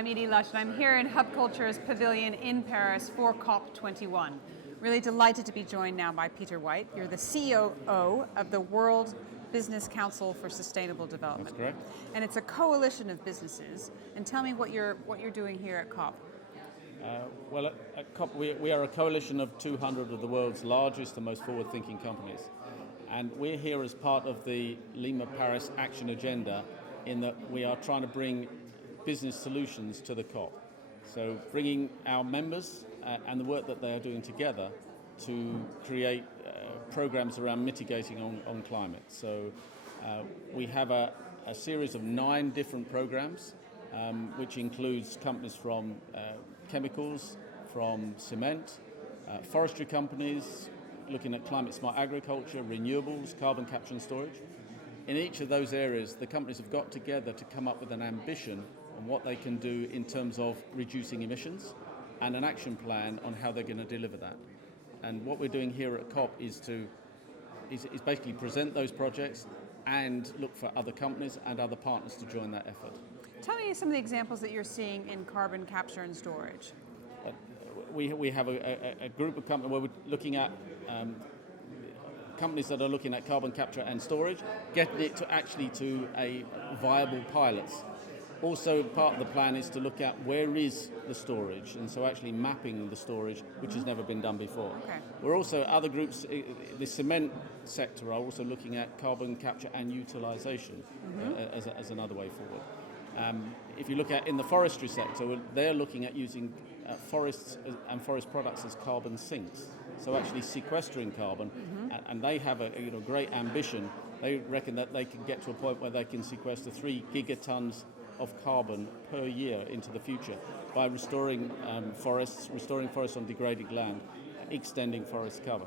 I'm Edie Lush, and I'm here in Hub Culture's pavilion in Paris for COP21. Really delighted to be joined now by Peter White. You're the COO of the World Business Council for Sustainable Development. That's correct. And it's a coalition of businesses. And tell me what you're doing here at COP. Well, at COP, we are a coalition of 200 of the world's largest and most forward-thinking companies. And we're here as part of the Lima Paris Action Agenda in that we are trying to bring business solutions to the COP. So bringing our members and the work that they are doing together to create programs around mitigating on climate. So we have a series of 9 different programs, which includes companies from chemicals, from cement, forestry companies, looking at climate smart agriculture, renewables, carbon capture and storage. In each of those areas, the companies have got together to come up with an ambition on what they can do in terms of reducing emissions and an action plan on how they're going to deliver that. And what we're doing here at COP is basically present those projects and look for other companies and other partners to join that effort. Tell me some of the examples that you're seeing in carbon capture and storage. We have a group of companies where we're looking at companies that are looking at carbon capture and storage, getting it to a viable pilots. Also, part of the plan is to look at where is the storage, and so actually mapping the storage, which has never been done before. Okay. We're also, other groups, the cement sector are also looking at carbon capture and utilisation as another way forward. If you look at in the forestry sector, they're looking at using forests and forest products as carbon sinks, so actually sequestering carbon, and they have a great ambition. They reckon that they can get to a point where they can sequester 3 gigatons of carbon per year into the future by restoring forests on degraded land, extending forest cover.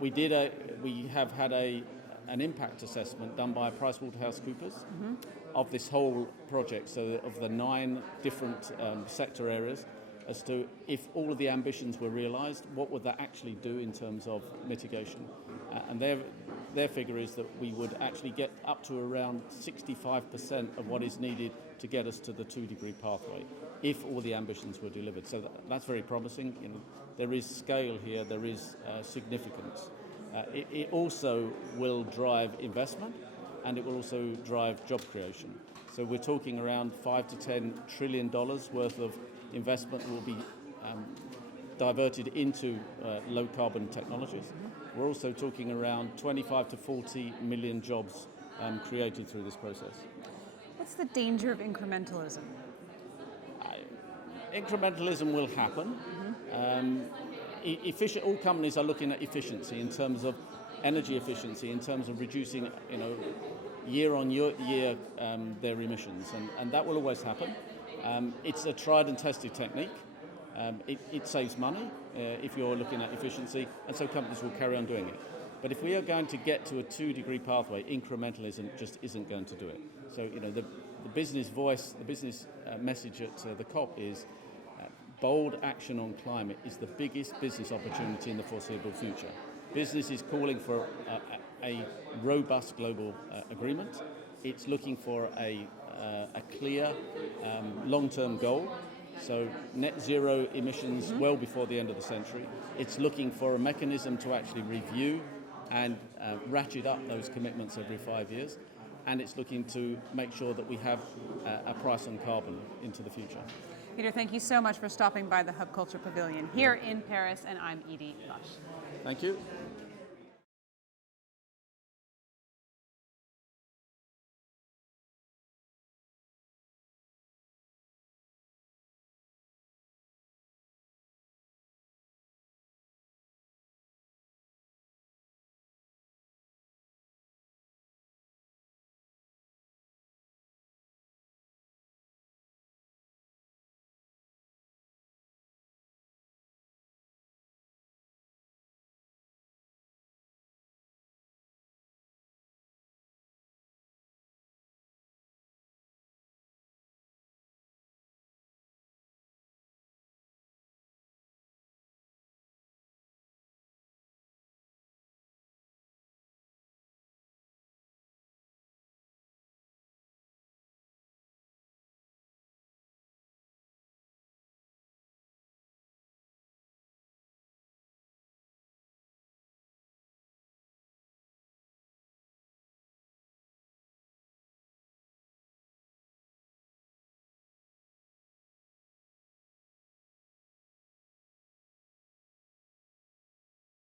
We have had an impact assessment done by PricewaterhouseCoopers of this whole project, so of the 9 different sector areas, as to if all of the ambitions were realised, what would that actually do in terms of mitigation? And their figure is that we would actually get up to around 65% of what is needed to get us to the 2-degree pathway, if all the ambitions were delivered. So that's very promising. There is scale here, there is significance. It also will drive investment, and it will also drive job creation. So we're talking around $5 to $10 trillion worth of investment will be diverted into low carbon technologies. We're also talking around 25 to 40 million jobs created through this process. What's the danger of incrementalism? Incrementalism will happen. All companies are looking at efficiency in terms of energy efficiency, in terms of reducing, year on year their emissions, and that will always happen. It's a tried and tested technique. It saves money if you're looking at efficiency, and so companies will carry on doing it. But if we are going to get to a 2-degree pathway, incrementalism just isn't going to do it. So, the business voice, the business message at the COP is bold action on climate is the biggest business opportunity in the foreseeable future. Business is calling for a robust global agreement. It's looking for a clear long-term goal. So net zero emissions well before the end of the century. It's looking for a mechanism to actually review and ratchet up those commitments every 5 years. And it's looking to make sure that we have a price on carbon into the future. Peter, thank you so much for stopping by the Hub Culture Pavilion here in Paris, and I'm Edie Lush. Thank you.